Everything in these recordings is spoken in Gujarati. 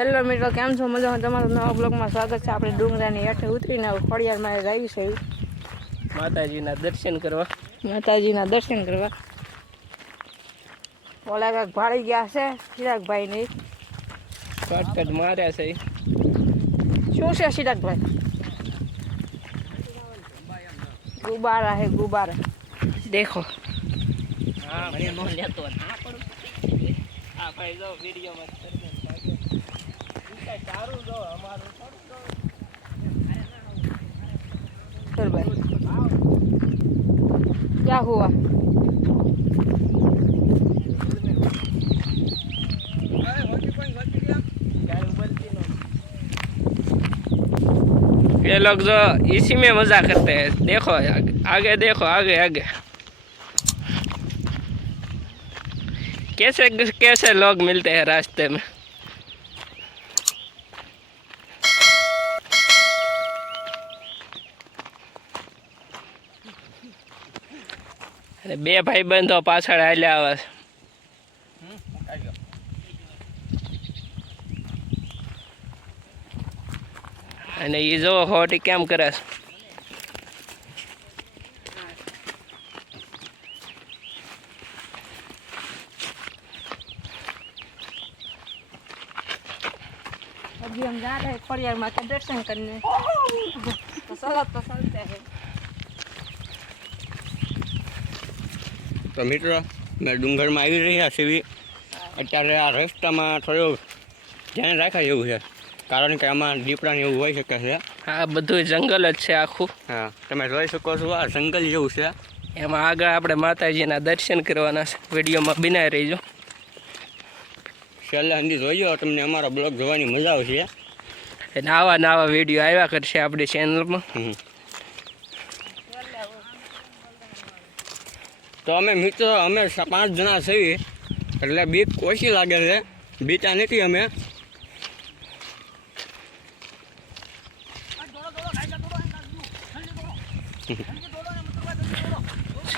કેમ છો? મજામાં? તમારું નવા બ્લોગમાં સ્વાગત છે. આપણે ડુંગરાની હેઠે ઉતરીને ખોડિયારમાં આવી છે. માતાજીના દર્શન કરવા. માતાજીના દર્શન કરવા. ઓલા કાંક ભાળી ગયા છે ચિરાગભાઈ ને કટકટ માર્યા છે. શું છે ચિરાગભાઈ? ગુબારા હે ગુબારા. દેખો. હા મને મોહ લેતો ના પડું. આ ભાઈ જો વિડીયોમાં સારું क्या हुआ? ये लोग जो इसी में मज़ा करते हैं। देखो, आगे देखो, आगे आगे। कैसे कैसे लोग मिलते हैं रास्ते में? બે ભાઈ બંધો પાછળ હાલ્યા આવે છે અને એ જો હોટી કેમ કરે છે अभी हम जा रहे हैं खड़ियार माँ के दर्शन करने तो चलो तो चलते हैं તો મિત્રો મેં ડુંગરમાં આવી રહ્યા છીએ. અત્યારે આ રસ્તામાં થોડું ધ્યાન રાખાય એવું છે. કારણ કે આમાં દીપડાને એવું હોઈ શકે છે. આ બધું જંગલ જ છે આખું. હા તમે જોઈ શકો છો આ જંગલ જેવું છે. એમાં આગળ આપણે માતાજીના દર્શન કરવાના છે. વિડીયોમાં બિનાઈ રહીજો. છેલ્લે સુધી જોઈજો તમને અમારો બ્લોગ જોવાની મજા આવશે. એ આવા નવા વીડિયો આવ્યા કરશે આપણી ચેનલમાં તો અમે મિત્રો અમે સ- પાંચ જણા છીએ. એટલે બીક ઓછી લાગે છે. બીતા નથી અમે.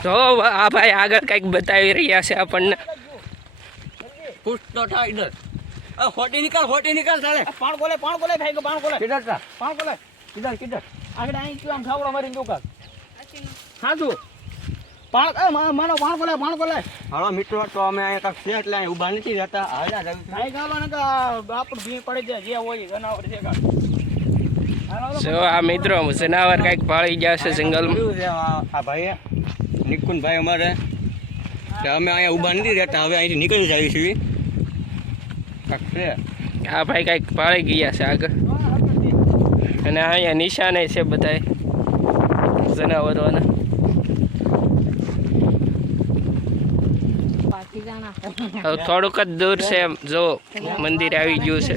તો આ ભાઈ આગળ કંઈક બતાવી રહ્યા છે આપણને. પુષ્ટ તો થાય ઇધર અ હોટી નિકાલ હોટી નિકાલ ચાલે પાણ કોલે પાણ કોલે ભાઈ પાણ કોલે કિધર તા. પાણ કોલે કિધર કિધર આગળ અહીં ક્યું આમ ખાવડો મારીને જોકા હાચું પાણ મારો પાણ કોલે પાણ કોલે હાલો મિત્રો તો અમે અહીંયા કાંક છે એટલે ઊભા નથી રહેતા. હાલ્યા જાવી. ભાઈ ગાલો ને આપણું ભી પડી જાય જે હોય જનાવર છે કાં. હાલો, હાલો. જો આ મિત્રો જનાવર કાંઈક પાળી ગયા છે જંગલમાં. આ આ ભાઈએ? નિકુંજભાઈ અમારે. અમે અહીંયા ઊભા નથી રહેતા હવે અહીંથી નીકળી જઈએ છીએ કાંક છે. આ ભાઈ કાંઈક પાળી ગયા છે આગળ. અને અહીંયા નિશાને છે બધાય. જનાવરોના. હવે થોડુંક જ દૂર છે જો મંદિર આવી ગયું છે.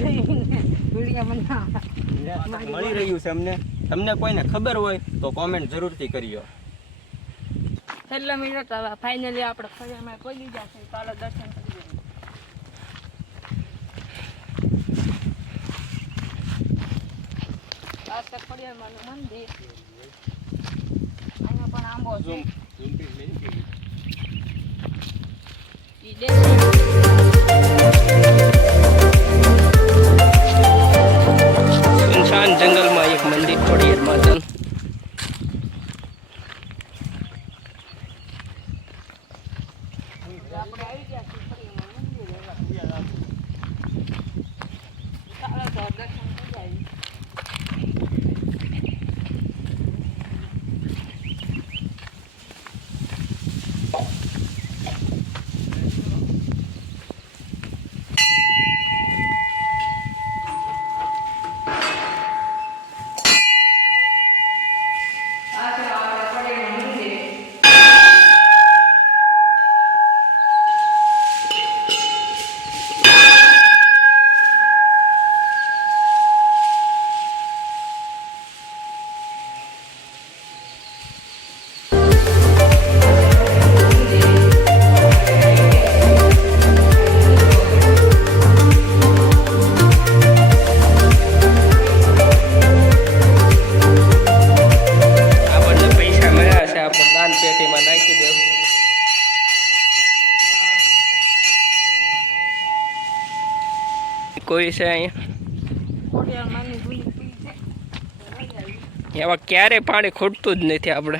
મળી રહ્યું છે અમને. તમને કોઈને ખબર હોય તો કોમેન્ટ જરૂરથી કરજો. છેલ્લા મિનિટ હવે ફાઇનલી આપણે ફરિયામાં પહોંચી ગયા છે ચાલો દર્શન કરી ફળિયામાનું મંદિર. સુનસાન જંગલમાં એક મંદિર ખોડિયાર માતાનું કોઈ છે અહીંયા એવા ક્યારે પાણી ખૂટતું જ નથી આપણે.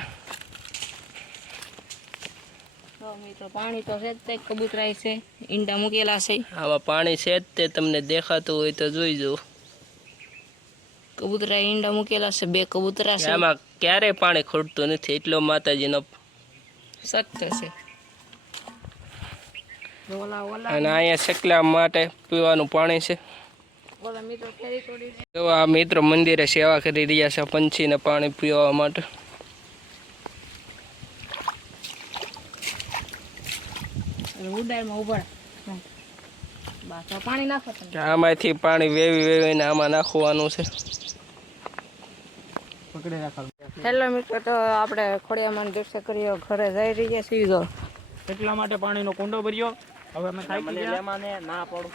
પાણી તો છે તે કબૂતરાય છે ઈંડા મૂકેલા છે. આવા પાણી છે જ તે તમને દેખાતું હોય તો જોઈ જુઓ કબૂતરા ઈંડા મૂકેલા છે બે કબૂતરા છે. આમાં ક્યારે પાણી ખૂટતું નથી એટલો માતાજીનો સત્ય છે. અને અહીંયા સકલા માટે પીવાનું પાણી છે. તો આ મિત્રો મંદિરે સેવા કરી રહ્યા છે પંછીને પાણી પીવા માટે. આમાંથી પાણી વેવી વેવીને આમાં નાખવાનું છે. પકડી હેલો મિત્રો તો આપણે ખોડિયામાં દિવસે કરીએ ઘરે જઈ રહ્યા છીએ એટલા માટે પાણીનો કુંડો ભર્યો. હવે અમે થાકી ગયા. ના પડું.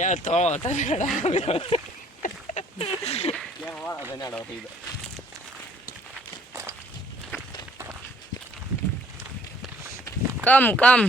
યાર તો કમ કમ.